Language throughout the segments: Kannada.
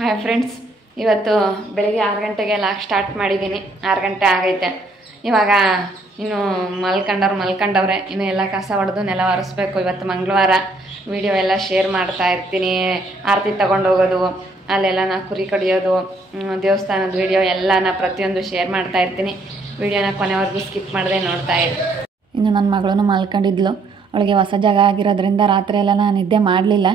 ಹಾಯ್ ಫ್ರೆಂಡ್ಸ್, ಇವತ್ತು ಬೆಳಿಗ್ಗೆ 6 ಗಂಟೆಗೆ ಲಾಕ್ ಸ್ಟಾರ್ಟ್ ಮಾಡಿದ್ದೀನಿ. 6 ಗಂಟೆ ಆಗೈತೆ. ಇವಾಗ ಇನ್ನು ಮಲ್ಕೊಂಡವ್ರೆ. ಇನ್ನು ಎಲ್ಲ ಕಸ ಹೊಡೆದು ನೆಲ ಒರೆಸ್ಬೇಕು. ಇವತ್ತು ಮಂಗಳವಾರ. ವಿಡಿಯೋ ಎಲ್ಲ ಶೇರ್ ಮಾಡ್ತಾ ಇರ್ತೀನಿ. ಆರತಿ ತಗೊಂಡೋಗೋದು, ಅಲ್ಲೆಲ್ಲ ಕುರಿ ಕಡಿಯೋದು, ದೇವಸ್ಥಾನದ ವಿಡಿಯೋ ಎಲ್ಲ ಪ್ರತಿಯೊಂದು ಶೇರ್ ಮಾಡ್ತಾ ಇರ್ತೀನಿ. ವಿಡಿಯೋನ ಕೊನೆವರೆಗೂ ಸ್ಕಿಪ್ ಮಾಡದೆ ನೋಡ್ತಾ ಇರ್ತೀನಿ. ಇನ್ನು ನನ್ನ ಮಗಳೂ ಮಲ್ಕೊಂಡಿದ್ಲು. ಅವಳಿಗೆ ಹೊಸ ಜಾಗ ಆಗಿರೋದ್ರಿಂದ ರಾತ್ರಿ ಎಲ್ಲ ನಾನು ನಿದ್ದೆ ಮಾಡಲಿಲ್ಲ.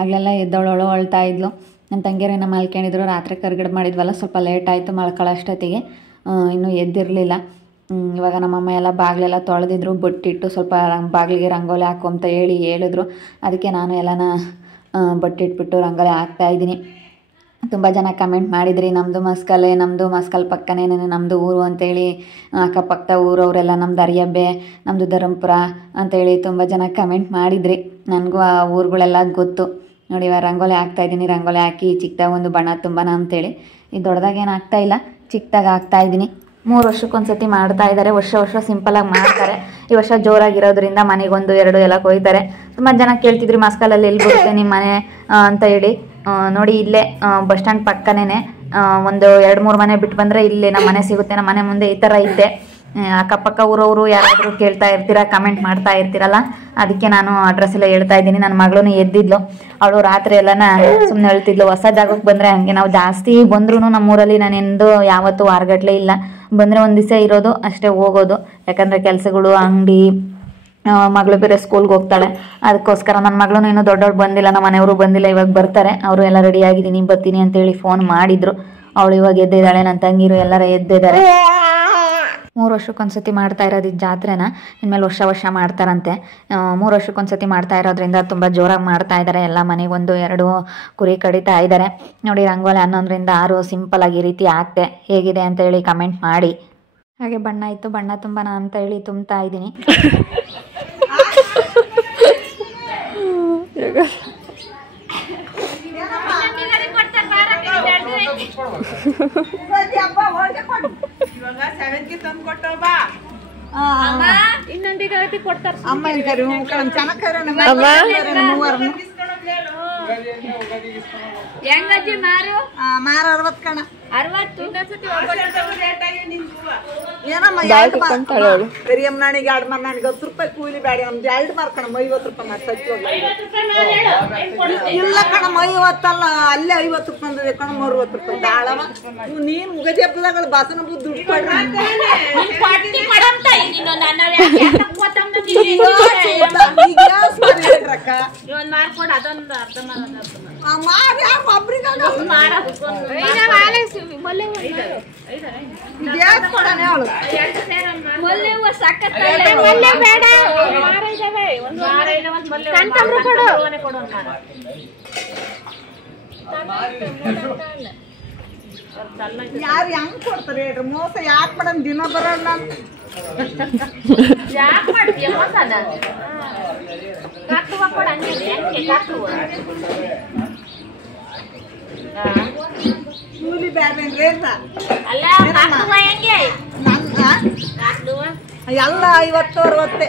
ಆಗಲೆಲ್ಲ ಎದ್ದವಳು ಅಳ್ತಾ ಇದ್ಲು. ನನ್ನ ತಂಗಿಯರೇನ ಮಲ್ಕೊಂಡಿದ್ರು. ರಾತ್ರಿ ಕರ್ಗಡೆ ಮಾಡಿದ್ವಲ್ಲ, ಸ್ವಲ್ಪ ಲೇಟ್ ಆಯಿತು ಮಲ್ಕೊಳ್ಳೋಷ್ಟೊತ್ತಿಗೆ. ಇನ್ನೂ ಎದ್ದಿರಲಿಲ್ಲ. ಇವಾಗ ನಮ್ಮಮ್ಮ ಎಲ್ಲ ಬಾಗಿಲೆಲ್ಲ ತೊಳೆದಿದ್ರು. ಬೊಟ್ಟಿಟ್ಟು ಸ್ವಲ್ಪ ಬಾಗಿಲಿಗೆ ರಂಗೋಲಿ ಹಾಕು ಅಂತ ಹೇಳಿದ್ರು. ಅದಕ್ಕೆ ನಾನು ಎಲ್ಲನ ಬೊಟ್ಟಿಟ್ಬಿಟ್ಟು ರಂಗೋಲಿ ಹಾಕ್ತಾಯಿದ್ದೀನಿ. ತುಂಬ ಜನ ಕಮೆಂಟ್ ಮಾಡಿದ್ರಿ, ನಮ್ಮದು ಮಸ್ಕಲ್ ಪಕ್ಕನೇ ನಮ್ಮದು ಊರು ಅಂತೇಳಿ. ಅಕ್ಕಪಕ್ಕ ಊರವರೆಲ್ಲ ನಮ್ಮದು ಅರಿಯಬ್ಬೆ, ನಮ್ಮದು ಧರ್ಮಪುರ ಅಂತೇಳಿ ತುಂಬ ಜನ ಕಮೆಂಟ್ ಮಾಡಿದ್ರಿ. ನನಗೂ ಆ ಊರುಗಳೆಲ್ಲ ಗೊತ್ತು. ನೋಡಿ, ಇವಾಗ ರಂಗೋಲಿ ಹಾಕ್ತಾಯಿದ್ದೀನಿ. ರಂಗೋಲಿ ಹಾಕಿ ಚಿಕ್ಕದಾಗ ಒಂದು ಬಣ್ಣ ತುಂಬನ ಅಂತೇಳಿ. ಇದು ದೊಡ್ಡದಾಗೇನು ಆಗ್ತಾಯಿಲ್ಲ, ಚಿಕ್ಕದಾಗ ಹಾಕ್ತಾಯಿದ್ದೀನಿ. 3 ವರ್ಷಕ್ಕೊಂದ್ಸತಿ ಮಾಡ್ತಾ ಇದ್ದಾರೆ. ವರ್ಷ ಸಿಂಪಲಾಗಿ ಮಾಡ್ತಾರೆ. ಈ ವರ್ಷ ಜೋರಾಗಿರೋದ್ರಿಂದ ಮನೆಗೆ 1-2 ಎಲ್ಲ ಕೊಯ್ತಾರೆ. ತುಂಬ ಜನ ಕೇಳ್ತಿದ್ರಿ, ಮಸ್ಕಲಲ್ಲಿ ಎಲ್ಲಿ ಬರುತ್ತೆ ನಿಮ್ಮ ಮನೆ ಅಂತ ಹೇಳಿ. ನೋಡಿ, ಇಲ್ಲೇ ಬಸ್ ಸ್ಟ್ಯಾಂಡ್ ಪಕ್ಕನೇ ಒಂದು 2-3 ಮನೆ ಬಿಟ್ಟು ಬಂದರೆ ಇಲ್ಲಿ ನಮ್ಮ ಮನೆ ಸಿಗುತ್ತೆ. ನಮ್ಮ ಮನೆ ಮುಂದೆ ಈ ಥರ ಇದ್ದೆ. ಅಕ್ಕಪಕ್ಕ ಊರವರು ಯಾರಾದರೂ ಕೇಳ್ತಾ ಇರ್ತೀರಾ, ಕಮೆಂಟ್ ಮಾಡ್ತಾ ಇರ್ತೀರಲ್ಲ, ಅದಕ್ಕೆ ನಾನು ಅಡ್ರೆಸ್ ಎಲ್ಲ ಹೇಳ್ತಾ ಇದ್ದೀನಿ. ನನ್ನ ಮಗಳೂ ಎದ್ದಿದ್ಲು. ಅವಳು ರಾತ್ರಿ ಎಲ್ಲನ ಸುಮ್ಮನೆ ಹೇಳ್ತಿದ್ಲು. ಹೊಸ ಜಾಗಕ್ಕೆ ಬಂದರೆ ಹಾಗೆ ನಾವು ಜಾಸ್ತಿ ಬಂದ್ರೂ ನಮ್ಮೂರಲ್ಲಿ ನಾನು ಯಾವತ್ತೂ ವಾರಗಟ್ಲೆ ಇಲ್ಲ. ಬಂದರೆ ಒಂದು ದಿವಸ ಇರೋದು ಅಷ್ಟೇ, ಹೋಗೋದು. ಯಾಕಂದರೆ ಕೆಲಸಗಳು, ಅಂಗಡಿ, ಮಗಳು ಬೇರೆ ಸ್ಕೂಲ್ಗೆ ಹೋಗ್ತಾಳೆ. ಅದಕ್ಕೋಸ್ಕರ ನನ್ನ ಮಗಳೂ ಇನ್ನೂ ದೊಡ್ಡವ್ರು ಬಂದಿಲ್ಲ, ನಮ್ಮ ಮನೆಯವರು ಬಂದಿಲ್ಲ. ಇವಾಗ ಬರ್ತಾರೆ. ಅವರು ಎಲ್ಲ ರೆಡಿ ಆಗಿದ್ದೀನಿ, ಬರ್ತೀನಿ ಅಂತೇಳಿ ಫೋನ್ ಮಾಡಿದ್ರು. ಅವಳು ಇವಾಗ ಎದ್ದಿದ್ದಾಳೆ. ನನ್ನ ತಂಗಿರು ಎಲ್ಲರ ಎದ್ದಿದ್ದಾರೆ. 3 ವರ್ಷಕ್ಕೊಂದ್ಸತಿ ಮಾಡ್ತಾ ಇರೋದು ಇದು ಜಾತ್ರೆನ. ಇನ್ಮೇಲೆ ವರ್ಷ ಮಾಡ್ತಾರಂತೆ. 3 ವರ್ಷಕ್ಕೊಂದ್ಸತಿ ಮಾಡ್ತಾ ಇರೋದ್ರಿಂದ ತುಂಬ ಜೋರಾಗಿ ಮಾಡ್ತಾ ಇದ್ದಾರೆ. ಎಲ್ಲ ಮನೆಗೆ 1-2 ಕುರಿ ಕಡಿತಾ ಇದ್ದಾರೆ. ನೋಡಿ, ರಂಗೋಲಿ 11ರಿಂದ 6 ಸಿಂಪಲಾಗಿ ಈ ರೀತಿ ಹಾಕ್ತೆ. ಹೇಗಿದೆ ಅಂತ ಹೇಳಿ ಕಮೆಂಟ್ ಮಾಡಿ. ಹಾಗೆ ಬಣ್ಣ ಇತ್ತು, ಬಣ್ಣ ತುಂಬನ ಅಂತ ಹೇಳಿ ತುಂಬ್ತಾ ಇದ್ದೀನಿ. ಹೆಂಗಜ್ಜಿ ಮಾರು 60 ಕಣ 60 ಕರಿಯಮ್ಮನಿಗೆ 2 ಮನ್ನಾಣಿಗೆ 10 ರೂಪಾಯಿ ಕೂಲಿ ಬೇಡ. ನಮ್ದು 2 ಮಾರ್ಕಣ 50 ರೂಪಾಯಿ ಮಾಡಿ ಇಲ್ಲ ಕಣ. 50 ಅಲ್ಲ, ಅಲ್ಲೇ 50 ರೂಪಾಯಿ ಬಂದಿದೆ ಕಣ. 60 ರೂಪಾಯಿ ದಾಳವ. ನೀನ್ ಮುಗದಿ ಹಬ್ಬದಾಗ ಬಾಸನ ಬುದ್ಧ ದುಡ್ಡು ಕೊಡ್ರಿ. ಯಾರು ಹೆಂಗ್ ಕೊಡ್ತಾರೆ ಹೇಳ್ರಿ? ಮೋಸ ಯಾಕೆ ಮಾಡನ್? ದಿನ ಬರೋಲ್ಲ ಕೂಲಿ ಬೇಡ್ರಿ ಅಂತ ಎಲ್ಲ 50-60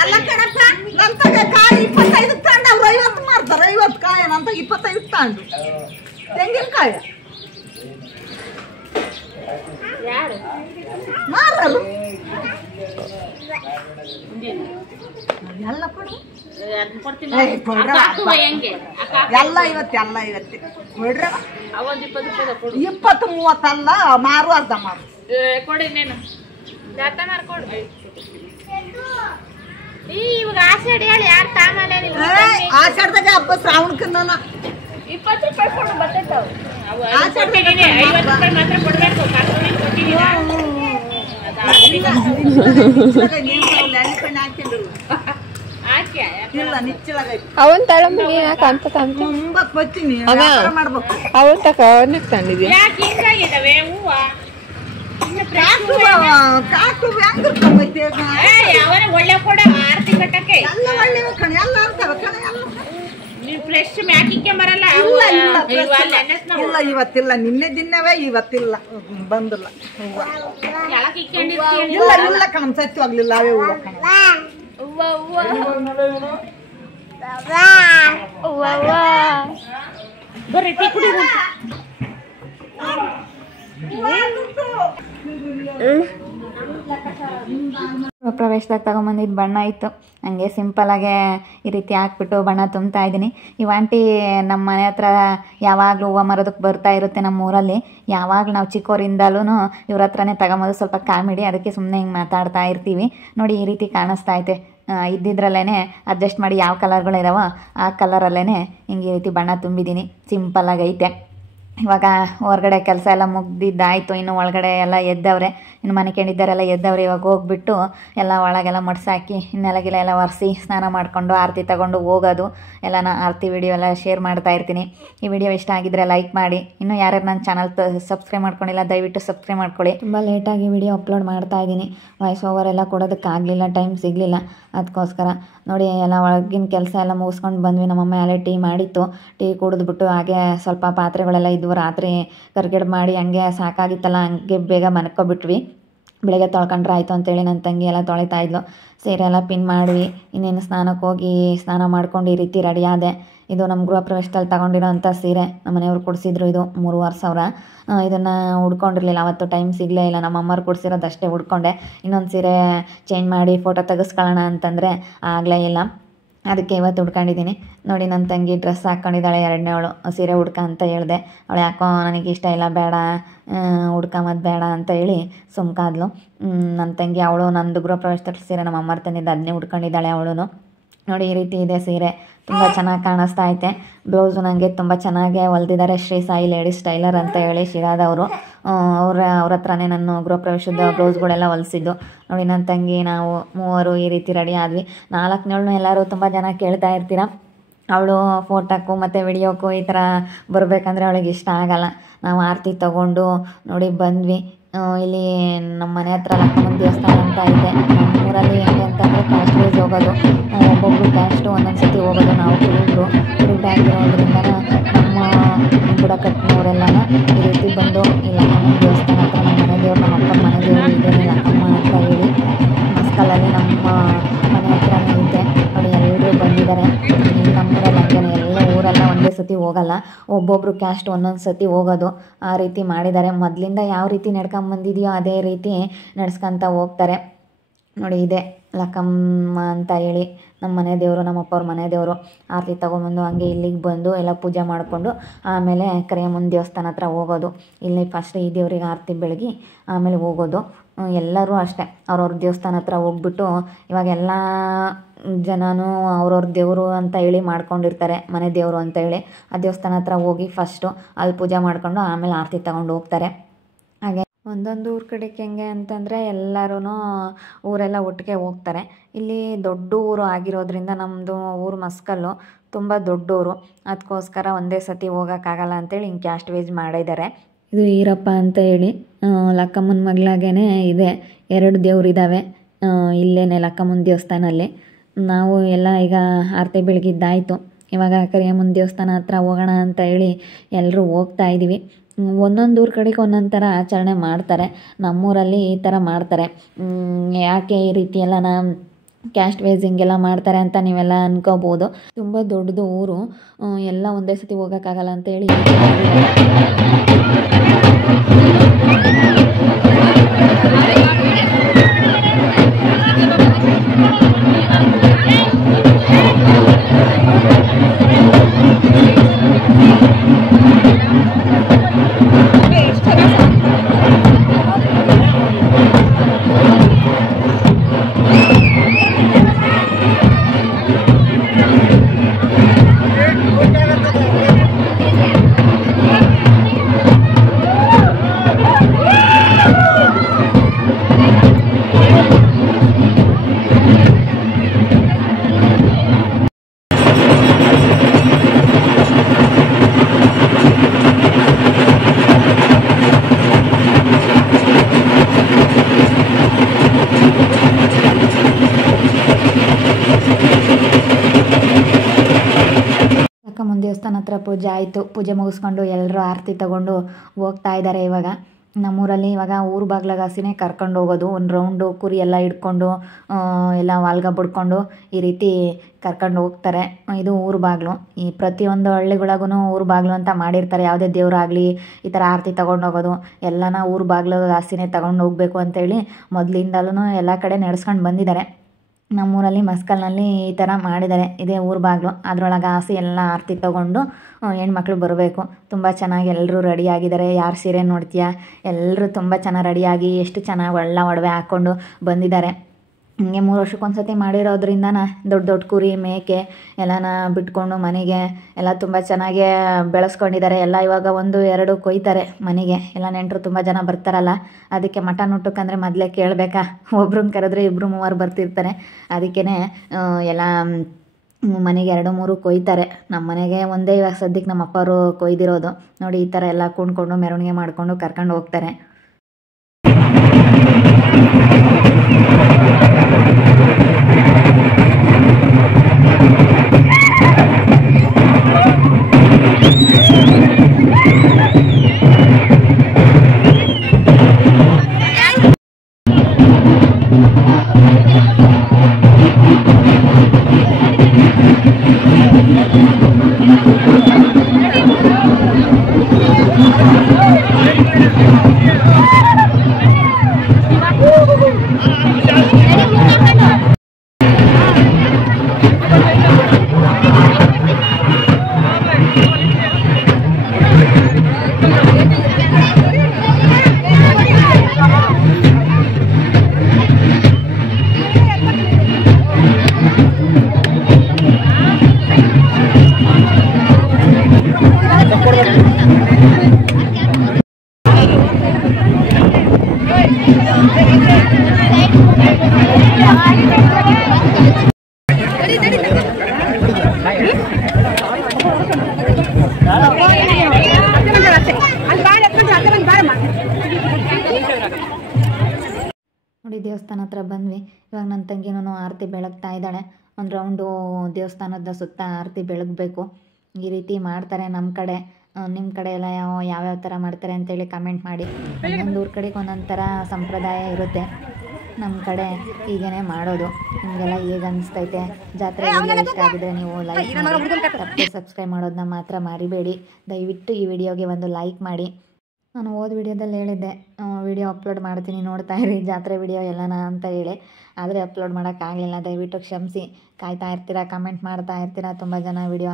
ಅಲ್ಲ ಕಣಪ್ಪ. ನಂತಾಗ ಕಾಯಿ 25 ತಗೊಂಡು ಅವ್ರು 50 ಮಾರ್ತಾರೆ. 50 ಕಾಯ ನಂತಾಗ 25 ತಗೊಂಡು ತೆಂಗಿನಕಾಯ ಮಾರಲು ಎಲ್ಲ ಕೊಡು. ಎಲ್ಲ 50 ಕೊಡ್ರವ. 20-30 ಅಲ್ಲ, ಮಾರು ಅರ್ಧ ಮಾರು ಕೊಡಿ. ನೀನು ಆಷಾಢದಾಗ ಹಬ್ಬ ಶ್ರಾವಣಕ್ಕೆ 20 ರೂಪಾಯಿ ಕೊಡು. ಬರ್ತೈತಾವ ಅವನ್ ತುಂಬಾ ಬರ್ತೀನಿ ಮಾಡ್ಬೇಕು. ಅವನ್ ತಕ ತಂದಿದ್ಯಾ? ಒಳ್ಳೆ ಕೊಡ 6 ತಿಂಗಳ ಎಲ್ಲ ಒಳ್ಳೆ ಕಣ. ಎಲ್ಲ ಅಂತಾರ ಕಣ. ಎಲ್ಲ ಫ್ರೆಶ್ ಮ್ಯಾಕಿಂಗ್ ಬರಲ್ಲ. ಇಲ್ಲ, ಇವತ್ತಿಲ್ಲ. ನಿನ್ನೆ ದಿನವೇ ಇವತ್ತಿಲ್ಲ, ಬಂದಿಲ್ಲ. ಇಲ್ಲ ಕಣ, ಸತ್ಯವಾಗ್ಲಿಲ್ಲ. ಅವೇ ಹೂವು ಕಣ. ಬರ್ರಿ ಟೀ ಕುಡಿಯೋಣ. ಪ್ರವೇಶದಾಗ ತಗೊಂಬಂದಿದ್ದು ಬಣ್ಣ ಇತ್ತು, ಹಂಗೆ ಸಿಂಪಲಾಗೆ ಈ ರೀತಿ ಹಾಕ್ಬಿಟ್ಟು ಬಣ್ಣ ತುಂಬ್ತಾ ಇದ್ದೀನಿ. ಇವು ಆಂಟಿ ನಮ್ಮ ಮನೆ ಹತ್ರ ಯಾವಾಗಲೂ ಹೂವು ಮರೋದಕ್ಕೆ ಬರ್ತಾ ಇರುತ್ತೆ. ನಮ್ಮ ಊರಲ್ಲಿ ಯಾವಾಗಲೂ ನಾವು ಚಿಕ್ಕವರಿಂದಲೂ ಇವ್ರ ಹತ್ರನೇ ತಗೊಂಬೋದು. ಸ್ವಲ್ಪ ಕಾಮಿಡಿ, ಅದಕ್ಕೆ ಸುಮ್ಮನೆ ಹಿಂಗೆ ಮಾತಾಡ್ತಾ ಇರ್ತೀವಿ. ನೋಡಿ ಈ ರೀತಿ ಕಾಣಿಸ್ತಾ ಐತೆ. ಇದ್ದಿದ್ರಲ್ಲೇ ಅಡ್ಜಸ್ಟ್ ಮಾಡಿ ಯಾವ ಕಲರ್ಗಳಿದಾವೋ ಆ ಕಲರಲ್ಲೇ ಹಿಂಗೆ ಈ ರೀತಿ ಬಣ್ಣ ತುಂಬಿದ್ದೀನಿ. ಸಿಂಪಲ್ಲಾಗಿ ಐತೆ. ಇವಾಗ ಹೊರಗಡೆ ಕೆಲಸ ಎಲ್ಲ ಮುಗ್ದಿದ್ದಾಯಿತು. ಇನ್ನು ಒಳಗಡೆ ಎಲ್ಲ ಎದ್ದವ್ರೆ, ಇನ್ನು ಮನೆ ಕೇಳಿದ್ದಾರೆಲ್ಲ ಎದ್ದವ್ರೆ. ಇವಾಗ ಹೋಗ್ಬಿಟ್ಟು ಎಲ್ಲ ಒಳಗೆಲ್ಲ ಮಡ್ಸಾಕಿ ನೆಲಗಿಲ ಎಲ್ಲ ಒರೆಸಿ ಸ್ನಾನ ಮಾಡಿಕೊಂಡು ಆರತಿ ತಗೊಂಡು ಹೋಗೋದು. ಎಲ್ಲನ ಆರತಿ ವಿಡಿಯೋ ಎಲ್ಲ ಶೇರ್ ಮಾಡ್ತಾ ಇರ್ತೀನಿ. ಈ ವಿಡಿಯೋ ಇಷ್ಟ ಆಗಿದ್ರೆ ಲೈಕ್ ಮಾಡಿ. ಇನ್ನು ಯಾರ್ಯಾರು ನನ್ನ ಚಾನಲ್ ಸಬ್ಸ್ಕ್ರೈಬ್ ಮಾಡ್ಕೊಂಡಿಲ್ಲ ದಯವಿಟ್ಟು ಸಬ್ಸ್ಕ್ರೈಬ್ ಮಾಡ್ಕೊಳ್ಳಿ. ತುಂಬ ಲೇಟಾಗಿ ವಿಡಿಯೋ ಅಪ್ಲೋಡ್ ಮಾಡ್ತಾ ಇದ್ದೀನಿ. ವಾಯ್ಸ್ ಓವರ್ ಎಲ್ಲ ಕೊಡೋದಕ್ಕಾಗಲಿಲ್ಲ, ಟೈಮ್ ಸಿಗಲಿಲ್ಲ. ಅದಕ್ಕೋಸ್ಕರ ನೋಡಿ ಎಲ್ಲ ಒಳಗಿನ ಕೆಲಸ ಎಲ್ಲ ಮುಗಿಸ್ಕೊಂಡು ಬಂದ್ವಿ. ನಮ್ಮಮ್ಮ ಅಲ್ಲೇ ಟೀ ಮಾಡಿತ್ತು. ಟೀ ಕುಡಿದ್ಬಿಟ್ಟು ಹಾಗೆ ಸ್ವಲ್ಪ ಪಾತ್ರೆಗಳೆಲ್ಲ ಇದ್ವು. ರಾತ್ರಿ ಕರ್ಗೆಡ್ ಮಾಡಿ ಹಂಗೆ ಸಾಕಾಗಿತ್ತಲ್ಲ, ಹಂಗೆ ಬೇಗ ಮನ್ಕೊಬಿಟ್ವಿ. ಬೆಳಗ್ಗೆ ತೊಳ್ಕೊಂಡ್ರೆ ಆಯಿತು ಅಂತೇಳಿ ನನ್ನ ತಂಗಿ ಎಲ್ಲ ತೊಳಿತಾ ಇದ್ಲು. ಸೀರೆ ಎಲ್ಲ ಪಿನ್ ಮಾಡಿವಿ. ಇನ್ನೇನು ಸ್ನಾನಕ್ಕೆ ಹೋಗಿ ಸ್ನಾನ ಮಾಡ್ಕೊಂಡು ಈ ರೀತಿ ರೆಡಿ ಆದೆ. ಇದು ನಮ್ಮ ಗೃಹ ಪ್ರವೇಶದಲ್ಲಿ ತಗೊಂಡಿರೋ ಅಂಥ ಸೀರೆ ನಮ್ಮ ಮನೆಯವ್ರು ಕೊಡಿಸಿದ್ರು. ಇದು 3,500. ಇದನ್ನು ಉಡ್ಕೊಂಡಿರಲಿಲ್ಲ, ಅವತ್ತು ಟೈಮ್ ಸಿಗಲೇ ಇಲ್ಲ. ನಮ್ಮ ಅಮ್ಮರು ಕೊಡಿಸಿರೋದಷ್ಟೇ ಉಡ್ಕೊಂಡೆ. ಇನ್ನೊಂದು ಸೀರೆ ಚೇಂಜ್ ಮಾಡಿ ಫೋಟೋ ತೆಗೆಸ್ಕೊಳ್ಳೋಣ ಅಂತಂದರೆ ಆಗಲೇ ಇಲ್ಲ. ಅದಕ್ಕೆ ಇವತ್ತು ಉಡ್ಕೊಂಡಿದ್ದೀನಿ. ನೋಡಿ ನನ್ನ ತಂಗಿ ಡ್ರೆಸ್ ಹಾಕ್ಕೊಂಡಿದ್ದಾಳೆ, 2ನೇವಳು. ಸೀರೆ ಉಡ್ಕ ಅಂತ ಹೇಳಿದೆ. ಅವಳು ಯಾಕೋ ನನಗೆ ಇಷ್ಟ ಇಲ್ಲ, ಬೇಡ ಉಡ್ಕೊಂಬದು ಬೇಡ ಅಂತ ಹೇಳಿ ಸುಮ್ಕಾದ್ಲು. ನನ್ನ ತಂಗಿ ಅವಳು ನಂದು ಗೃಹ ಪ್ರವೇಶದಲ್ಲಿ ಸೀರೆ ನಮ್ಮ ಅಮ್ಮರ ತಂದಿದ್ದು ಅದನ್ನೇ ಉಡ್ಕೊಂಡಿದ್ದಾಳೆ ಅವಳು. ನೋಡಿ ಈ ರೀತಿ ಇದೆ ಸೀರೆ, ತುಂಬ ಚೆನ್ನಾಗಿ ಕಾಣಿಸ್ತಾ ಐತೆ. ಬ್ಲೌಸು ನನಗೆ ತುಂಬ ಚೆನ್ನಾಗೇ ಹೊಲ್ದಿದ್ದಾರೆ. ಶ್ರೀ ಸಾಯಿ ಲೇಡೀಸ್ ಟೈಲರ್ ಅಂತ ಹೇಳಿ ಶಿರಾದವರು. ಅವ್ರ ಹತ್ರನೇ ನಾನು ಗೃಹ ಪ್ರವೇಶದ ಬ್ಲೌಸ್ಗಳೆಲ್ಲ ಹೊಲಿಸಿದ್ದು. ನೋಡಿ ನನ್ನ ತಂಗಿ ನಾವು 3 ಈ ರೀತಿ ರೆಡಿ ಆದ್ವಿ. 4ನೇಳನ್ನೂ ಎಲ್ಲರೂ ತುಂಬ ಜನ ಕೇಳ್ತಾ ಇರ್ತೀರ. ಅವಳು ಫೋಟೋಕ್ಕೂ ಮತ್ತು ವಿಡಿಯೋಕ್ಕೂ ಈ ಥರ ಬರಬೇಕಂದ್ರೆ ಅವಳಿಗೆ ಇಷ್ಟ ಆಗಲ್ಲ. ನಾವು ಆರತಿ ತಗೊಂಡು ನೋಡಿ ಬಂದ್ವಿ. ಇಲ್ಲಿ ನಮ್ಮ ಮನೆ ಹತ್ರ ಲಕ್ಕಮ್ಮನ ದೇವಸ್ಥಾನ ಅಂತ ಇದೆ. ನಮ್ಮೂರಲ್ಲಿ ಹೆಂಗೆ ಅಂತಂದರೆ ಕ್ಯಾಸ್ಟ್ ವೈಸ್ ಹೋಗೋದು, ಒಬ್ಬೊಬ್ಬರು ಕ್ಯಾಸ್ಟು ಒಂದೊಂದು ಸತಿ ಹೋಗೋದು. ನಾವು ಕುರುಬರು ಆಗಿರೋದ್ರಿಂದ ನಮ್ಮ ಬುಡಕಟ್ಟಿನವರೆಲ್ಲ ಈ ರೀತಿ ಬಂದು ಈ ಲಕ್ಕಮ್ಮನ ದೇವಸ್ಥಾನ ಹತ್ರ ನಮ್ಮ ಮನೆ ದೇವ್ರು, ನಮ್ಮ ಅಪ್ಪನ ಮನೆ ದೇವರು ಇದೆ ಲಕ್ಕಮ್ಮ ಅಂತ ಹೇಳಿ ಮಸ್ಕಲಲ್ಲಿ ನಮ್ಮ ಮನೆ ಹತ್ರನೇ ಇದೆ. ನೋಡಿ ಎಲ್ಲರೂ ಬಂದಿದ್ದಾರೆ. ನಮ್ಮೂರಲ್ಲಿ ಹಂಗೆ ಎಲ್ಲ ಊರೆಲ್ಲ ಒಂದೇ ಸತಿ ಹೋಗಲ್ಲ, ಒಬ್ಬೊಬ್ಬರು ಕ್ಯಾಸ್ಟ್ ಒಂದೊಂದು ಸತಿ ಹೋಗೋದು. ಆ ರೀತಿ ಮಾಡಿದ್ದಾರೆ. ಮೊದಲಿಂದ ಯಾವ ರೀತಿ ನಡ್ಕೊಂಬಂದಿದೆಯೋ ಅದೇ ರೀತಿ ನಡ್ಸ್ಕೊತ ಹೋಗ್ತಾರೆ. ನೋಡಿ ಇದೆ ಲಕ್ಕಮ್ಮ ಅಂತ ಹೇಳಿ ನಮ್ಮ ಮನೆ ದೇವರು, ನಮ್ಮ ಅಪ್ಪವ್ರ ಮನೆ ದೇವರು. ಆರತಿ ತೊಗೊಂಬಂದು ಹಂಗೆ ಇಲ್ಲಿಗೆ ಬಂದು ಎಲ್ಲ ಪೂಜೆ ಮಾಡಿಕೊಂಡು ಆಮೇಲೆ ಕರಿಯಮ್ಮನ ದೇವಸ್ಥಾನ ಹತ್ರ ಹೋಗೋದು. ಇಲ್ಲಿ ಫಸ್ಟ್ ಈ ದೇವ್ರಿಗೆ ಆರತಿ ಬೆಳಗಿ ಆಮೇಲೆ ಹೋಗೋದು. ಎಲ್ಲರೂ ಅಷ್ಟೇ ಅವ್ರವ್ರ ದೇವಸ್ಥಾನ ಹತ್ರ ಹೋಗ್ಬಿಟ್ಟು, ಇವಾಗ ಎಲ್ಲ ಜನನೂ ಅವ್ರವ್ರ ದೇವರು ಅಂತ ಹೇಳಿ ಮಾಡ್ಕೊಂಡಿರ್ತಾರೆ, ಮನೆ ದೇವರು ಅಂತ ಹೇಳಿ. ಆ ದೇವಸ್ಥಾನ ಹತ್ರ ಹೋಗಿ ಫಸ್ಟು ಅಲ್ಲಿ ಪೂಜೆ ಮಾಡಿಕೊಂಡು ಆಮೇಲೆ ಆರತಿ ತಗೊಂಡು ಹೋಗ್ತಾರೆ. ಹಾಗೆ ಒಂದೊಂದು ಊರ ಕಡೆಗೆ ಹೆಂಗೆ ಅಂತಂದರೆ ಎಲ್ಲರೂ ಊರೆಲ್ಲ ಒಟ್ಟಿಗೆ ಹೋಗ್ತಾರೆ. ಇಲ್ಲಿ ದೊಡ್ಡ ಊರು ಆಗಿರೋದ್ರಿಂದ ನಮ್ಮದು ಊರು ಮಸ್ಕಲ್ಲು ತುಂಬ ದೊಡ್ಡ ಊರು. ಅದಕ್ಕೋಸ್ಕರ ಒಂದೇ ಸತಿ ಹೋಗೋಕ್ಕಾಗಲ್ಲ ಅಂತೇಳಿ ಹಿಂಗೆ ಕ್ಯಾಸ್ಟ್ ವೈಸ್ ಮಾಡಿದ್ದಾರೆ. ಇದು ಈರಪ್ಪ ಅಂತ ಹೇಳಿ ಲಕ್ಕಮ್ಮನ ಮಗಳಾಗೇ ಇದೆ. 2 ದೇವರಿದ್ದಾವೆ ಇಲ್ಲೇನೆ ಲಕ್ಕಮ್ಮನ ದೇವಸ್ಥಾನಲ್ಲಿ. ನಾವು ಎಲ್ಲ ಈಗ ಆರತಿ ಬೆಳಗಿದ್ದಾಯಿತು. ಇವಾಗ ಕರಿಯಮ್ಮನ ದೇವಸ್ಥಾನ ಹತ್ರ ಹೋಗೋಣ ಅಂತ ಹೇಳಿ ಎಲ್ಲರೂ ಹೋಗ್ತಾ ಇದ್ದೀವಿ. ಒಂದೊಂದು ಊರ ಕಡೆಗೆ ಒಂದೊಂದು ಥರ ಆಚರಣೆ ಮಾಡ್ತಾರೆ. ನಮ್ಮೂರಲ್ಲಿ ಈ ಥರ ಮಾಡ್ತಾರೆ. ಯಾಕೆ ಈ ರೀತಿ ಎಲ್ಲ ಕ್ಯಾಸ್ಟ್ ವೈಸ್ ಹಿಂಗೆಲ್ಲ ಮಾಡ್ತಾರೆ ಅಂತ ನೀವೆಲ್ಲ ಅನ್ಕೋಬೋದು. ತುಂಬ ದೊಡ್ಡದು ಊರು, ಎಲ್ಲ ಒಂದೇ ಸತಿ ಹೋಗೋಕ್ಕಾಗಲ್ಲ ಅಂತೇಳಿ ದೇವಸ್ಥಾನ ಹತ್ರ ಪೂಜೆ ಆಯಿತು. ಪೂಜೆ ಮುಗಿಸ್ಕೊಂಡು ಎಲ್ಲರೂ ಆರತಿ ತಗೊಂಡು ಹೋಗ್ತಾ ಇದ್ದಾರೆ. ಇವಾಗ ನಮ್ಮೂರಲ್ಲಿ ಇವಾಗ ಊರು ಬಾಗ್ಲಾಗ ಹಸಿನೇ ಕರ್ಕೊಂಡು ಹೋಗೋದು, ಒಂದು ರೌಂಡು ಕುರಿ ಎಲ್ಲ ಹಿಡ್ಕೊಂಡು ಎಲ್ಲ ವಾಲ್ಗ ಬಿಡ್ಕೊಂಡು ಈ ರೀತಿ ಕರ್ಕೊಂಡು ಹೋಗ್ತಾರೆ. ಇದು ಊರು ಬಾಗಿಲು. ಈ ಪ್ರತಿಯೊಂದು ಹಳ್ಳಿಗಳಿಗೂ ಊರು ಬಾಗಿಲು ಅಂತ ಮಾಡಿರ್ತಾರೆ. ಯಾವುದೇ ದೇವರಾಗಲಿ ಈ ಥರ ಆರತಿ ತೊಗೊಂಡು ಹೋಗೋದು ಎಲ್ಲನ ಊರು ಬಾಗಿಲು ಹಸಿನೇ ತಗೊಂಡು ಹೋಗಬೇಕು ಅಂತೇಳಿ ಮೊದಲಿಂದಲೂ ಎಲ್ಲ ಕಡೆ ನಡೆಸ್ಕೊಂಡು ಬಂದಿದ್ದಾರೆ. ನಮ್ಮೂರಲ್ಲಿ ಮಸ್ಕಲ್ನಲ್ಲಿ ಈ ಥರ ಮಾಡಿದ್ದಾರೆ. ಇದೇ ಊರು ಬಾಗಿಲು. ಅದರೊಳಗೆ ಹಾಸಿ ಎಲ್ಲ ಆರತಿ ತೊಗೊಂಡು ಹೆಣ್ಮಕ್ಳು ಬರಬೇಕು. ತುಂಬ ಚೆನ್ನಾಗಿ ಎಲ್ಲರೂ ರೆಡಿಯಾಗಿದ್ದಾರೆ. ಯಾರು ಸೀರೆ ನೋಡ್ತೀಯಾ ಎಲ್ಲರೂ ತುಂಬ ಚೆನ್ನಾಗಿ ರೆಡಿಯಾಗಿ ಎಷ್ಟು ಚೆನ್ನಾಗಿ ಒಡವೆ ಹಾಕ್ಕೊಂಡು ಬಂದಿದ್ದಾರೆ. ಹಿಂಗೆ 3 ವರ್ಷಕ್ಕೊಂದ್ಸತಿ ಮಾಡಿರೋದ್ರಿಂದನ ದೊಡ್ಡ ದೊಡ್ಡ ಕುರಿ ಮೇಕೆ ಎಲ್ಲನ ಬಿಟ್ಕೊಂಡು ಮನೆಗೆ ಎಲ್ಲ ತುಂಬ ಚೆನ್ನಾಗಿ ಬೆಳೆಸ್ಕೊಂಡಿದ್ದಾರೆ. ಎಲ್ಲ ಇವಾಗ 1-2 ಕೊಯ್ತಾರೆ ಮನೆಗೆ. ಎಲ್ಲ ನೆಂಟರು ತುಂಬ ಜನ ಬರ್ತಾರಲ್ಲ, ಅದಕ್ಕೆ ಮಟನ್ ಊಟಕ್ಕಂದರೆ ಮೊದಲೇ ಕೇಳಬೇಕಾ, ಒಬ್ರನ್ನ ಕರೆದ್ರೆ 2-3 ಬರ್ತಿರ್ತಾರೆ. ಅದಕ್ಕೇ ಎಲ್ಲ ಮನೆಗೆ 2-3 ಕೊಯ್ತಾರೆ. ನಮ್ಮ ಮನೆಗೆ ಒಂದೇ ಇವಾಗ ಸದ್ಯಕ್ಕೆ ನಮ್ಮ ಅಪ್ಪವರು ಕೊಯ್ದಿರೋದು. ನೋಡಿ ಈ ಥರ ಎಲ್ಲ ಕುಣ್ಕೊಂಡು ಮೆರವಣಿಗೆ ಮಾಡಿಕೊಂಡು ಕರ್ಕೊಂಡು ಹೋಗ್ತಾರೆ. ನೋಡಿ ದೇವಸ್ಥಾನ ಹತ್ರ ಬಂದ್ವಿ. ಇವಾಗ ನನ್ನ ತಂಗಿನೂ ಆರತಿ ಬೆಳಗ್ತಾ ಇದ್ದಾಳೆ. ಒಂದು ರೌಂಡು ದೇವಸ್ಥಾನದ ಸುತ್ತ ಆರತಿ ಬೆಳಗಬೇಕು. ಈ ರೀತಿ ಮಾಡ್ತಾರೆ ನಮ್ಮ ಕಡೆ. ನಿಮ್ಮ ಕಡೆ ಎಲ್ಲ ಯಾವ್ಯಾವ ಥರ ಮಾಡ್ತಾರೆ ಅಂತೇಳಿ ಕಮೆಂಟ್ ಮಾಡಿ. ಒಂದೊಂದು ಊರ ಕಡೆಗೆ ಒಂದೊಂದು ಥರ ಸಂಪ್ರದಾಯ ಇರುತ್ತೆ. ನಮ್ಮ ಕಡೆ ಹೀಗೇ ಮಾಡೋದು. ನಿಮಗೆಲ್ಲ ಹೇಗೆ ಅನಿಸ್ತೈತೆ? ಜಾತ್ರೆ ವಿಡಿಯೋ ಇಷ್ಟ ಆಗಿದ್ರೆ ನೀವು ಲೈಕ್ ಮಾಡಿ, ಸಬ್ಸ್ಕ್ರೈಬ್ ಮಾಡೋದನ್ನ ಮಾತ್ರ ಮರಿಬೇಡಿ. ದಯವಿಟ್ಟು ಈ ವಿಡಿಯೋಗೆ ಒಂದು ಲೈಕ್ ಮಾಡಿ. ನಾನು ಹೋದ ವಿಡಿಯೋದಲ್ಲಿ ಹೇಳಿದ್ದೆ ವಿಡಿಯೋ ಅಪ್ಲೋಡ್ ಮಾಡ್ತೀನಿ ನೋಡ್ತಾ ಇರಿ ಜಾತ್ರೆ ವಿಡಿಯೋ ಎಲ್ಲನ ಅಂತ ಹೇಳಿ, ಆದರೆ ಅಪ್ಲೋಡ್ ಮಾಡೋಕ್ಕಾಗಲಿಲ್ಲ. ದಯವಿಟ್ಟು ಕ್ಷಮಿಸಿ. ಕಾಯ್ತಾ ಇರ್ತೀರಾ, ಕಮೆಂಟ್ ಮಾಡ್ತಾ ಇರ್ತೀರಾ ತುಂಬ ಜನ ವಿಡಿಯೋ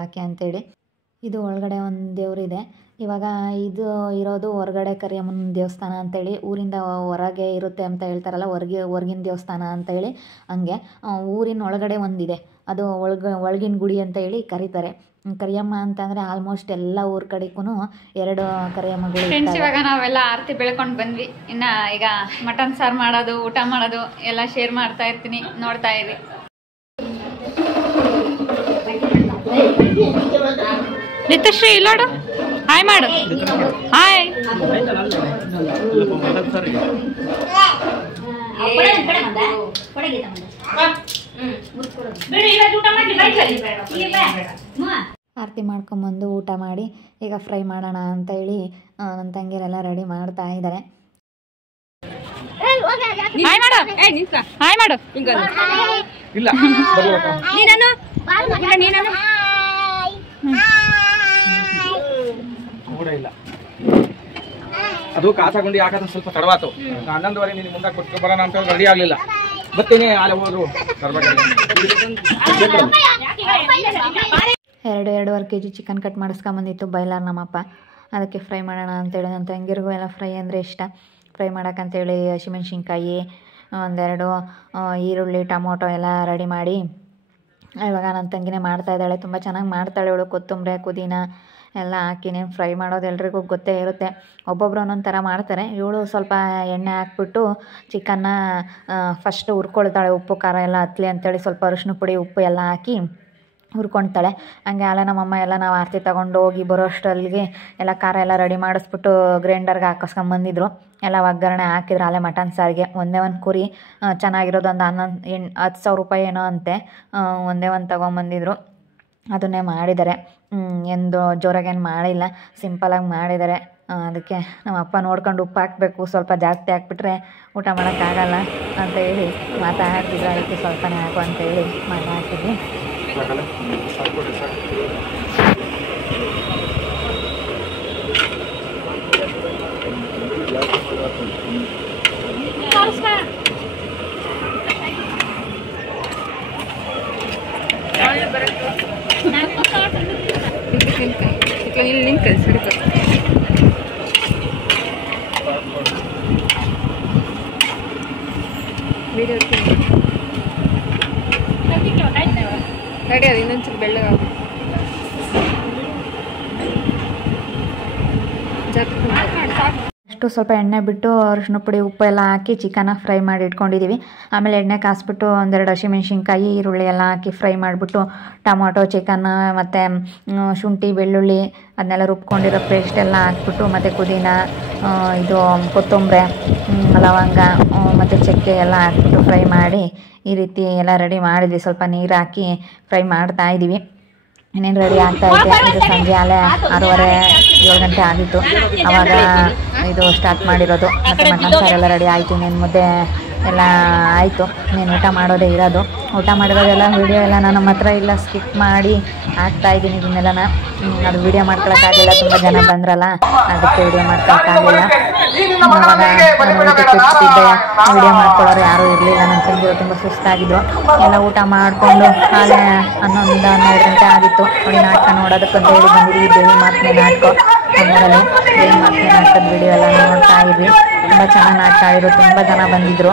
ಹಾಕಿ ಅಂತೇಳಿ. ಇದು ಒಳಗಡೆ ಒಂದು ದೇವರಿದೆ. ಇವಾಗ ಇದು ಇರೋದು ಹೊರಗಡೆ ಕರಿಯಮ್ಮನ ದೇವಸ್ಥಾನ ಅಂತೇಳಿ, ಊರಿಂದ ಹೊರಗೆ ಇರುತ್ತೆ ಅಂತ ಹೇಳ್ತಾರಲ್ಲ, ಹೊರಗಿನ ದೇವಸ್ಥಾನ ಅಂತೇಳಿ. ಹಂಗೆ ಊರಿನ ಒಳಗಡೆ ಒಂದಿದೆ, ಅದು ಒಳಗಿನ ಗುಡಿ ಅಂತ ಹೇಳಿ ಕರೀತಾರೆ. ಕರಿಯಮ್ಮ ಅಂತಂದರೆ ಆಲ್ಮೋಸ್ಟ್ ಎಲ್ಲ ಊರ ಕಡೆಗೂ 2 ಕರಿಯಮ್ಮಗಳು. ಫ್ರೆಂಡ್ಸ್, ಇವಾಗ ನಾವೆಲ್ಲ ಆರತಿ ಬೆಳ್ಕೊಂಡು ಬಂದ್ವಿ. ಇನ್ನು ಈಗ ಮಟನ್ ಸಾರು ಮಾಡೋದು, ಊಟ ಮಾಡೋದು ಎಲ್ಲ ಶೇರ್ ಮಾಡ್ತಾ ಇರ್ತೀನಿ, ನೋಡ್ತಾ ಇರಿ. ನಿತಶ್ರೀ ಇಲ್ಲೋಡು, ಹಾಯ್ ಮಾಡು. ಹಾಯ್. ಆರತಿ ಮಾಡ್ಕೊಂಬಂದು ಊಟ ಮಾಡಿ ಈಗ ಫ್ರೈ ಮಾಡೋಣ ಅಂತ ಹೇಳಿ ನನ್ನ ತಂಗಿಯರೆಲ್ಲ ರೆಡಿ ಮಾಡ್ತಾ ಇದ್ದಾರೆ. ಹಾಯ್ ಮಾಡು, ಹಾಯ್ ಮಾಡು. ಅದು ಕಾಸಗುಂಡಿ ಹಾಕೋದು ಸ್ವಲ್ಪ ತಡವಾತು. 11:30 ನಿನ್ನ ಮುಂದೆ ಕೊಟ್ಟು ಬರೋಣ ಅಂತ ರೆಡಿ ಆಗಲಿಲ್ಲ. ಬರ್ತೀನಿ ಅಲ್ಲಿ ಹೋದ್ರು 2-2.5 kg ಚಿಕನ್ ಕಟ್ ಮಾಡಿಸ್ಕೊಂಬಂದಿತ್ತು ಬೈಲಾರ್ ನಮ್ಮಪ್ಪ. ಅದಕ್ಕೆ ಫ್ರೈ ಮಾಡೋಣ ಅಂತೇಳಿ ನನ್ನ ತಂಗಿರಿಗೂ ಎಲ್ಲ ಫ್ರೈ ಅಂದರೆ ಇಷ್ಟ. ಫ್ರೈ ಮಾಡೋಕ್ಕಂತೇಳಿ ಹಸಿಮೆಣ್ಸಿನ್ಕಾಯಿ, 1-2 ಈರುಳ್ಳಿ, ಟೊಮೊಟೊ ಎಲ್ಲ ರೆಡಿ ಮಾಡಿ ಇವಾಗ ನನ್ನ ತಂಗಿನೇ ಮಾಡ್ತಾಯಿದ್ದಾಳೆ. ತುಂಬ ಚೆನ್ನಾಗಿ ಮಾಡ್ತಾಳೆ ಇವಳು. ಕೊತ್ತಂಬರಿ, ಪುದೀನ ಎಲ್ಲ ಹಾಕಿನೇ ಫ್ರೈ ಮಾಡೋದು ಎಲ್ರಿಗೂ ಗೊತ್ತೇ ಇರುತ್ತೆ. ಒಬ್ಬೊಬ್ರು ಒಂದೊಂದು ಥರ ಮಾಡ್ತಾರೆ. ಇವಳು ಸ್ವಲ್ಪ ಎಣ್ಣೆ ಹಾಕ್ಬಿಟ್ಟು ಚಿಕನ್ನ ಫಸ್ಟ್ ಹುರ್ಕೊಳ್ತಾಳೆ. ಉಪ್ಪು ಖಾರ ಎಲ್ಲ ಹತ್ತಲಿ ಅಂತೇಳಿ ಸ್ವಲ್ಪ ಅರಿಶಿನ ಪುಡಿ, ಉಪ್ಪು ಎಲ್ಲ ಹಾಕಿ ಹುರ್ಕೊಳ್ತಾಳೆ. ಹಂಗೆ ಅಲ್ಲ ನಮ್ಮಮ್ಮ ಎಲ್ಲ ನಾವು ಆರತಿ ತೊಗೊಂಡು ಹೋಗಿ ಬರೋ ಅಷ್ಟರಲ್ಲಿಗೆ ಎಲ್ಲ ಖಾರ ಎಲ್ಲ ರೆಡಿ ಮಾಡಿಸ್ಬಿಟ್ಟು ಗ್ರೈಂಡರ್ಗೆ ಹಾಕಿಸ್ಕೊಂಬಂದಿದ್ರು. ಎಲ್ಲ ಒಗ್ಗರಣೆ ಹಾಕಿದ್ರು. ಅಲ್ಲೇ ಮಟನ್ ಸಾರಿಗೆ ಒಂದೇ ಒಂದು ಕುರಿ ಚೆನ್ನಾಗಿರೋದು ಒಂದು 10,000 ರೂಪಾಯಿ ಏನೋ ಅಂತೆ. ಒಂದೇ ಒಂದು ತೊಗೊಂಬಂದಿದ್ರು. ಅದನ್ನೇ ಮಾಡಿದ್ದಾರೆ. ಎಂದು ಜೋರಾಗೇನು ಮಾಡಿಲ್ಲ, ಸಿಂಪಲಾಗಿ ಮಾಡಿದ್ದಾರೆ. ಅದಕ್ಕೆ ನಮ್ಮ ಅಪ್ಪ ನೋಡ್ಕೊಂಡು ಉಪ್ಪು ಹಾಕಬೇಕು, ಸ್ವಲ್ಪ ಜಾಸ್ತಿ ಹಾಕ್ಬಿಟ್ರೆ ಊಟ ಮಾಡೋಕ್ಕಾಗಲ್ಲ ಅಂತ ಹೇಳಿ ಮಾತಾಡ್ತಿದ್ರು. ಅದಕ್ಕೆ ಸ್ವಲ್ಪನೇ ಹಾಕು ಅಂತೇಳಿ ಮಾತಾಡ್ತಿದ್ವಿ. ಲಿಂಕ್ ಕಳಿಸಿ ವಿಡಿಯೋ ರೆಡಿ ಅದು ಇನ್ನೊಂಚೂರು ಬೆಳ್ಳಗಾಗುತ್ತೆ. ಅಷ್ಟು ಸ್ವಲ್ಪ ಎಣ್ಣೆ ಬಿಟ್ಟು ಅರಿಶಿನ ಪುಡಿ ಉಪ್ಪು ಎಲ್ಲ ಹಾಕಿ ಚಿಕನ್ನ ಫ್ರೈ ಮಾಡಿ ಇಟ್ಕೊಂಡಿದ್ದೀವಿ. ಆಮೇಲೆ ಎಣ್ಣೆ ಕಾಸ್ಬಿಟ್ಟು ಒಂದೆರಡು ಹಸಿಮೆಣ್ಸಿನ್ಕಾಯಿ ಈರುಳ್ಳಿ ಎಲ್ಲ ಹಾಕಿ ಫ್ರೈ ಮಾಡಿಬಿಟ್ಟು ಟೊಮೊಟೊ ಚಿಕನ್ ಮತ್ತು ಶುಂಠಿ ಬೆಳ್ಳುಳ್ಳಿ ಅದನ್ನೆಲ್ಲ ರುಬ್ಕೊಂಡಿರೋ ಪೇಸ್ಟ್ ಎಲ್ಲ ಹಾಕ್ಬಿಟ್ಟು ಮತ್ತು ಪುದೀನ ಇದು ಕೊತ್ತಂಬರಿ ಲವಂಗ ಮತ್ತು ಚಕ್ಕೆ ಎಲ್ಲ ಹಾಕ್ಬಿಟ್ಟು ಫ್ರೈ ಮಾಡಿ ಈ ರೀತಿ ಎಲ್ಲ ರೆಡಿ ಮಾಡಿದ್ವಿ. ಸ್ವಲ್ಪ ನೀರು ಹಾಕಿ ಫ್ರೈ ಮಾಡ್ತಾಯಿದ್ದೀವಿ. ಇನ್ನೇನು ರೆಡಿ ಆಗ್ತಾಯಿದೆ. ಇದು ಸಂಜೆ ಅಲ್ಲೇ 6:30-7 ಗಂಟೆ ಆಗಿತ್ತು ಆವಾಗ ಇದು ಸ್ಟಾರ್ಟ್ ಮಾಡಿರೋದು. ಮತ್ತು ಮಟನ್ ಸಾರೆಲ್ಲ ರೆಡಿ ಆಯಿತು. ಇನ್ನೇನು ಮುದ್ದೆ ಎಲ್ಲ ಆಯಿತು. ನೀನು ಊಟ ಮಾಡೋದೇ ಇರೋದು. ಊಟ ಮಾಡಿರೋದೆಲ್ಲ ವೀಡಿಯೋ ಎಲ್ಲ ನಾನು ನಮ್ಮ ಹತ್ರ ಇಲ್ಲ, ಸ್ಕಿಪ್ ಮಾಡಿ ಹಾಕ್ತಾಯಿದ್ದೀನಿ ಇದನ್ನೆಲ್ಲ. ಅದು ವೀಡಿಯೋ ಮಾಡ್ಕೊಳಕ್ಕಾಗಿಲ್ಲ, ತುಂಬ ಜನ ಬಂದ್ರಲ್ಲ ಅದಕ್ಕೆ ವೀಡಿಯೋ ಮಾಡ್ಕೊಳಕ್ಕಾಗಿಲ್ಲ. ಆವಾಗ ನಾನು ಕೂತಿದ್ದೆ, ವೀಡಿಯೋ ಮಾಡ್ಕೊಳ್ಳೋರು ಯಾರೂ ಇರಲಿಲ್ಲ. ನನ್ನ ತಂಗಿಯರು ತುಂಬ ಸುಸ್ತಾಗಿದ್ದು. ಎಲ್ಲ ಊಟ ಮಾಡಿಕೊಂಡು ಹಾಲೆ 11-12 ಗಂಟೆ ಆಗಿತ್ತು. ನೋಡಿ ನಾಟಕ ನೋಡೋದಕ್ಕಂತ ಹೇಳಿ ಬಂದಿದ್ವಿ. ದೇವಿ ಮಾತನೇ ನಾಟಕ ಕನ್ನಡದಲ್ಲಿ ದೇವಿ ಮಾತನೇ ನಾಟಕದ ವೀಡಿಯೋ ಎಲ್ಲ ನೋಡ್ತಾ ಇದ್ವಿ. ತುಂಬ ಚೆನ್ನಾಗಿ ನಾಟಕ ಆಡಿದ್ರು, ತುಂಬ ಜನ ಬಂದಿದ್ದರು.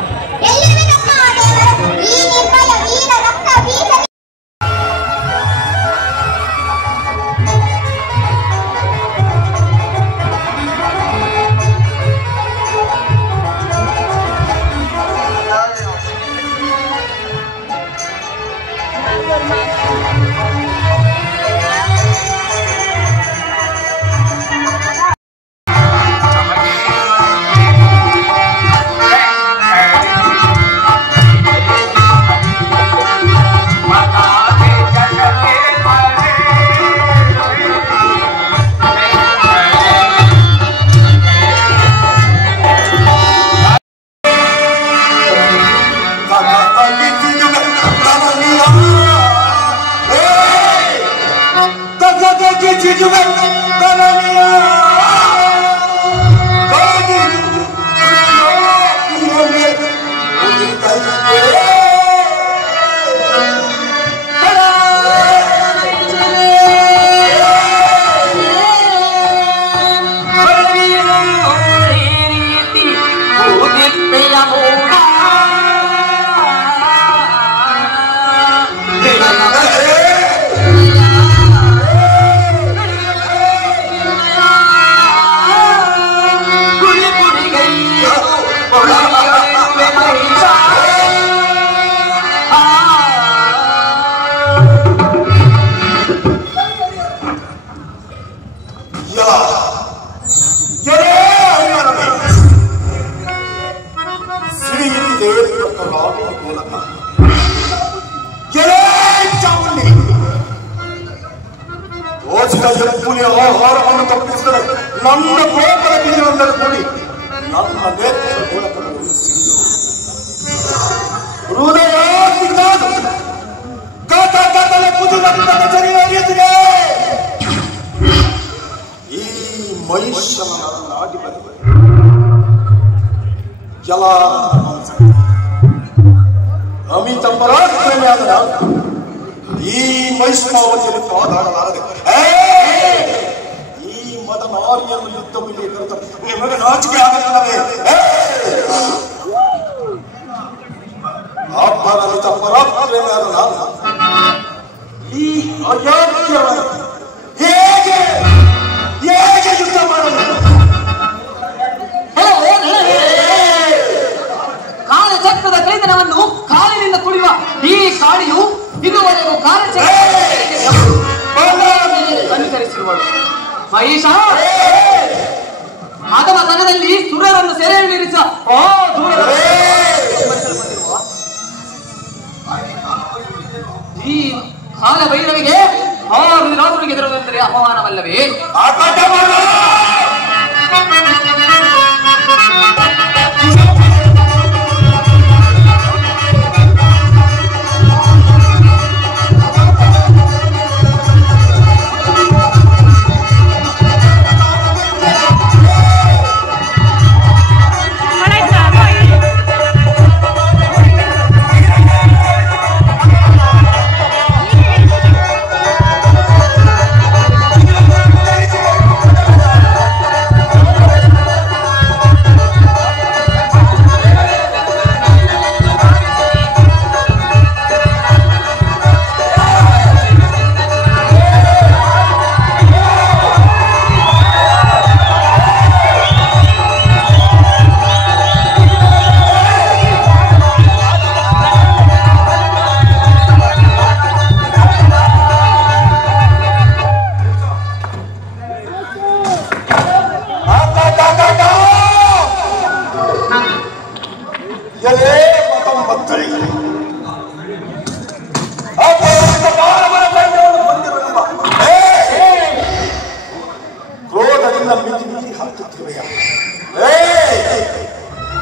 ಎಲ್ಲ ಮಿತಿ ಮಿತಿ ಹಾಕುತ್ತಿರುವೆಯ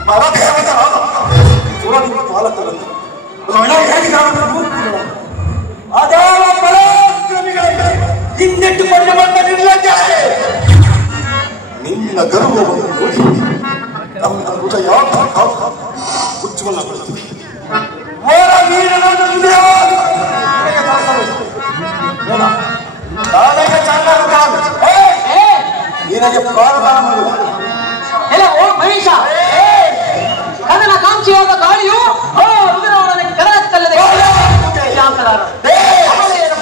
ಪರದೇವತ ಸುರನಿಗೆ ಪಾಲಕರಂತೆ ಅದಾವ ಪರಾಕ್ರಮಿಗಳಿಗೆ ಹಿಂದಿಟ್ಟುಕೊಂಡು ಬಂದ ನಿರ್ಲಜ್ಜ ನಿನ್ನ ಗರ್ವವನ್ನು ನೋಡಿ ನಮ್ಮ ಹೃದಯ ಉಜ್ವಲಗೊಳ್ಳುತ್ತದೆ ನಿನಗೆ ಪ್ರಾಣದಾನ ಮಹಿಷ ಕದನ ಕಾಂಕ್ಷಿಯಾದ ಗಾಳಿಯು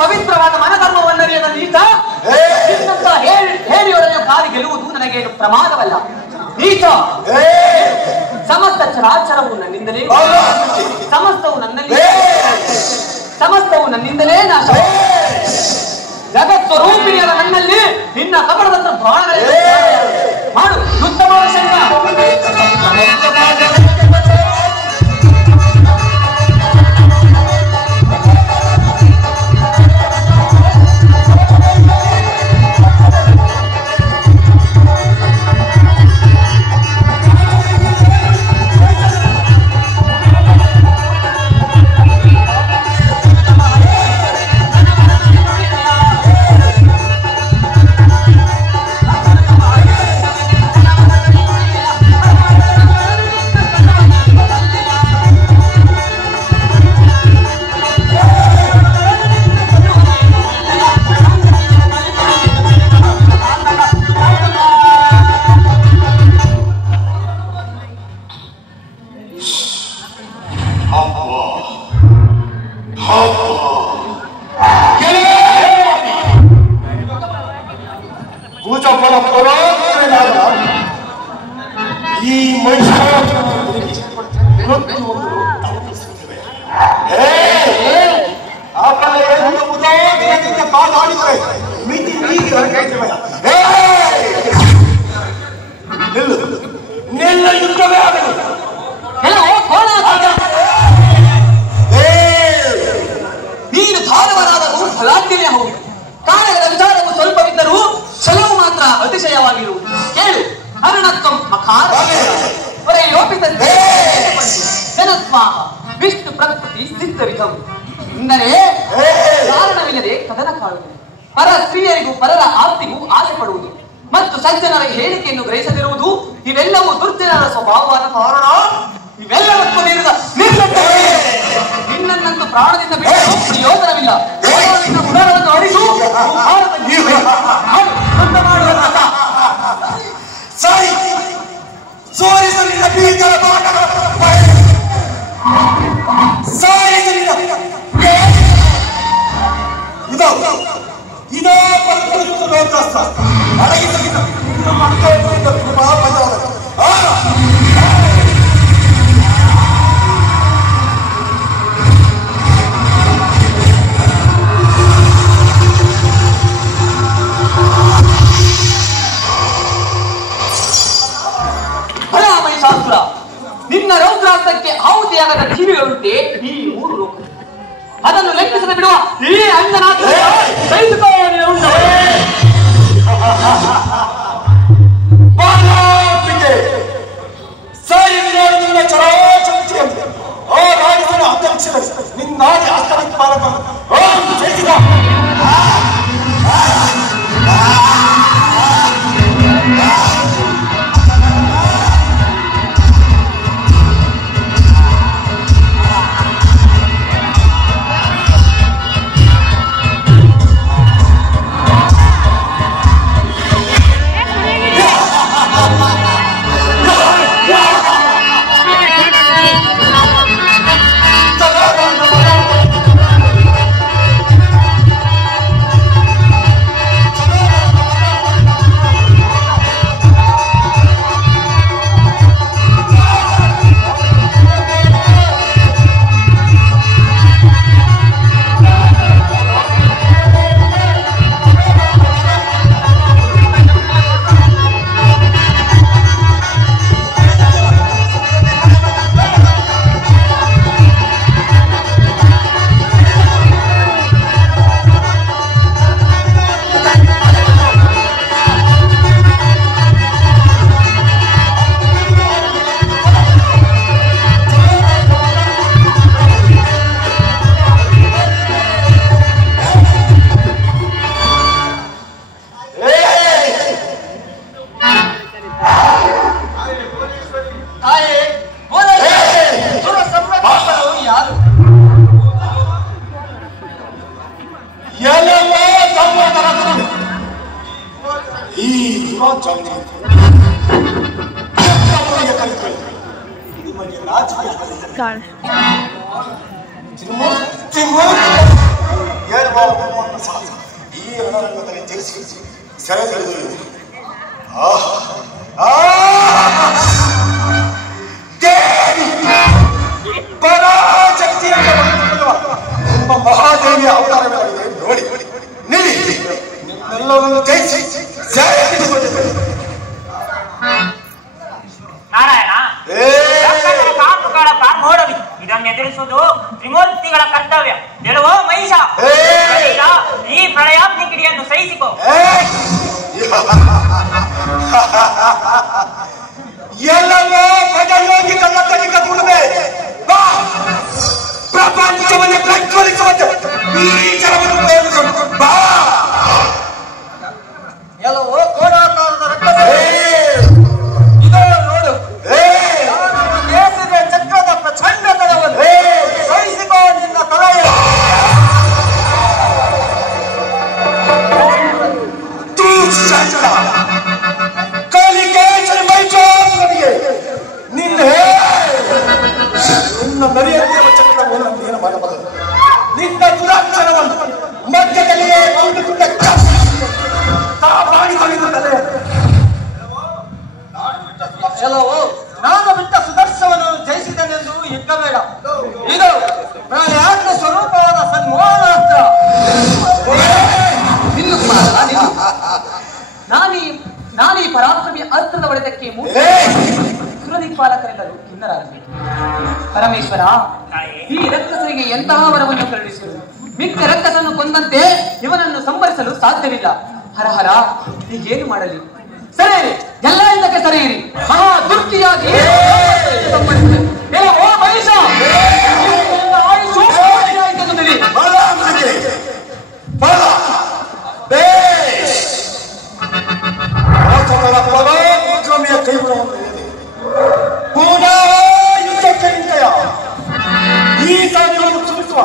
ಪವಿತ್ರವಾದ ಮನಧರ್ಮವನ್ನರಿಯದ ನೀತ ಹೇಳಿಯವರನ್ನು ಕಾಲಿ ಗೆಲ್ಲುವುದು ನನಗೇನು ಪ್ರಮಾದವಲ್ಲ. ನೀತ ಸಮಸ್ತ ಚರಾಚರವು ನನ್ನಿಂದಲೇ ಸಮಸ್ತವು ನನ್ನಿಂದಲೇ ನಾಶ. ಜಗತ್ಸ್ವರೂಪಿಣಿಯಾದ ನನ್ನಲ್ಲಿ ನಿನ್ನ ಕಪಟದಂತ ಬಾಣಗಳಿವೆ. ಮಾಡು ಉತ್ತಮ ಈ ಮನುಷ್ಯ ಮಿತಿ ನಿಲ್ಲ ಯುದ್ಧವೇ ಆಗಲಿ. ನೀನು ಧಾರವರಾದರೂ ಫಲಾಗ್ಯನೇ ಹೌದು. ಕಾರ್ಯಗಳ ವಿಚಾರವು ಸ್ವಲ್ಪವಿದ್ದರೂ ಛಲವು ಮಾತ್ರ ಅತಿಶಯವಾಗಿರುವುದು. ಕೇಳು ಅರುಣತ್ವಂ ಮಖಾರ ಜನಸ್ವಾಹ ವಿಷ್ಣು ಪ್ರಕೃತಿ ಸಿದ್ಧವಿಧಂ ಎಂದರೆ ಕಾರಣವಿಲ್ಲದೆ ಕದನ ಕಾಡುವುದು, ಪರ ಸ್ತ್ರೀಯರಿಗೂ ಪರರ ಆಸ್ತಿಗೂ ಆಸೆ ಪಡುವುದು ಮತ್ತು ಸಜ್ಜನರ ಹೇಳಿಕೆಯನ್ನು ಗ್ರಹಿಸದಿರುವುದು ಇವೆಲ್ಲವೂ ದುರ್ಜನರ ಸ್ವಭಾವವಾದ ಕಾರಣ. ಇವೆಲ್ಲವಕ್ಕೂ ನೀಡಿದ ನಿನ್ನನ್ನಂತೂ ಪ್ರಾಣದಿಂದ ಬಿಡಲು ಪ್ರಯೋಜನವಿಲ್ಲ. ಗುಣಗಳನ್ನು ಅರಿತು ಸೋರಿಸಲಿಲ್ಲ ಬೀಜದ ಇದೋ ಲೋಕಸ್ಥ ಅಡಗಿಸಲಿಲ್ಲ ಶಾಸ್ತ್ರ ನಿನ್ನ ರೌದ್ರಾಸ್ತ್ರಕ್ಕೆ ಆಹುತಿಯಾಗದ ಜೀವಿಗಳುಂಟೆ ಈ 3 ಲೋಕ. ಅದನ್ನು ಲೆಕ್ಕಿಸದೆ ಬಿಡುವ ಈ ಅಂಜನಾಥ ನಿನ್ನಾಗಿ ಅಸ್ತಮಿತ ಬಾಲಕ ಈ ದುರಾಚಾರ ನಿಮಗೆ ನಾಚಿಕೆ ಈ ರಣರಂಗದಲ್ಲಿ ಜಯಿಸಿ ಸೆರೆ ಹಿಡಿದು ಪರಾಶಕ್ತಿ ನಿಮ್ಮ ಮಹಾದೇವಿಯ ಅವತಾರವಾಗಿದೆ ನೋಡಿ ನಿಲ್ಲಿ ನಿಮ್ಮೆಲ್ಲರನ್ನು ಜಯಿಸಿ ಸೆರೆ ಹಿಡಿದುಕೊಂಡಿದ್ದೇನೆ. ನಾರಾಯಣ ನೋಡಲಿ ಇದನ್ನು ಎದುರಿಸುವುದು ತ್ರಿಮೂರ್ತಿಗಳ ಕರ್ತವ್ಯ. ಹೇಳುವ ಮಹಿಷ ಈ ಪ್ರಳಯಾಗ್ನಿ ಕಿಡಿಯನ್ನು ಸಹಿಸಿಕೋ. ಎಲ್ಲವೋ ಪದಯೋಗಿ ಕನ್ನಡಿಗ ಕೊಡದೆ ಪ್ರಪಂಚವನ್ನು ಪ್ರಜ್ವಲಿಸುವಂತೆ ಈ ಜಲವನ್ನು ಉಪಯೋಗಿಸು ಬಾ. ಎಲ್ಲವೋ ಕೋಡಾಕಾರದ ರಕ್ತ ನೋಡು ದೇಶದ ಚಕ್ರದ ಪ್ರಚಂಡ ತರವನ್ನು ಸಹಿಸಿಕೋ ನಿನ್ನ ತಲೆಯ ನಿನ್ನ ನರಿಯಂತಿರುವ ಚಕ್ರವನ್ನು ಏನು ಮಾಡಬಾರದು. ನಿನ್ನ ದುರಾಕ್ಷರವನ್ನು ಮಧ್ಯದಲ್ಲಿಯೇ ಕೊಂಡುಕೊಂಡ ಕಾಪಾಡಿಕೊಳ್ಳುತ್ತದೆ. ಎಲ್ಲವೋ ನಾನು ಬಿಟ್ಟ ಸುದರ್ಶವನ್ನು ಜಯಿಸಿದನೆಂದು ಎಕ್ಕಬೇಡ. ಇದು ಪ್ರಳಯಾಗ್ನ ಸ್ವರೂಪವಾದ ಸನ್ಮೋಹನಾಸ್ತ್ರ. ನಾನೀ ಪರಾಕ್ರಮಿ ಅಸ್ತ್ರದ ಹೊಡೆದಕ್ಕೆ ಸುರದಿಕ್ಪಾಲಕರೆಲ್ಲರೂ ಕಿನ್ನರಾಗಬೇಕು. ಪರಮೇಶ್ವರ, ಈ ರಕ್ಕಸರಿಗೆ ಎಂತಹ ವರವನ್ನು ಕರುಣಿಸಿರು. ಮಿಕ್ಕ ರಕ್ಕಸನ್ನು ಕೊಂದಂತೆ ಇವನನ್ನು ಸಂಹರಿಸಲು ಸಾಧ್ಯವಿಲ್ಲ. ಹರಹರ, ಹೀಗೇನು ಮಾಡಲಿ? ಸರಿ, ಎಲ್ಲ ಇದಕ್ಕೆ ಸರಿಯಿರಿ. ಮಹಾ ದುರ್ತಿಯಾಗಿ ಈ ಸಾಧನೆಯನ್ನು ಸೂಚಿಸುವ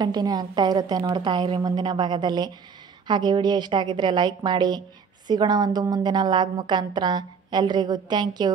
ಕಂಟಿನ್ಯೂ ಆಗ್ತಾ ಇರುತ್ತೆ, ನೋಡ್ತಾ ಇರಿ ಮುಂದಿನ ಭಾಗದಲ್ಲಿ. ಹಾಗೆ ವಿಡಿಯೋ ಇಷ್ಟ ಆಗಿದ್ದರೆ ಲೈಕ್ ಮಾಡಿ. ಸಿಗೋಣ ಒಂದು ಮುಂದಿನ ಲಾಗ್ ಮುಖಾಂತರ. ಎಲ್ರಿಗೂ ಥ್ಯಾಂಕ್ ಯು.